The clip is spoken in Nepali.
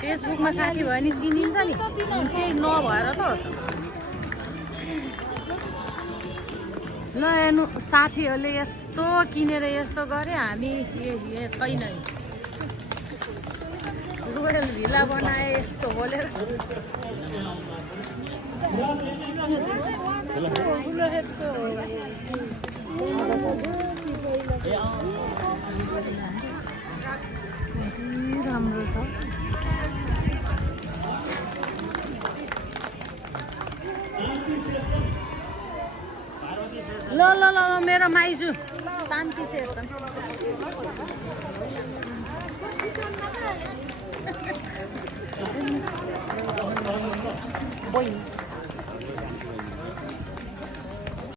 फेसबुकमा साथी भयो नि चिनिन्छ नि केही नभएर त ल हेर्नु साथीहरूले यस्तो किनेर यस्तो गरे हामी छैन रोयल भिला बनाए यस्तो बोलेर राम्रो छ ल ल ल मेरो माइजू शान्ति से हेर्छन् बहिनी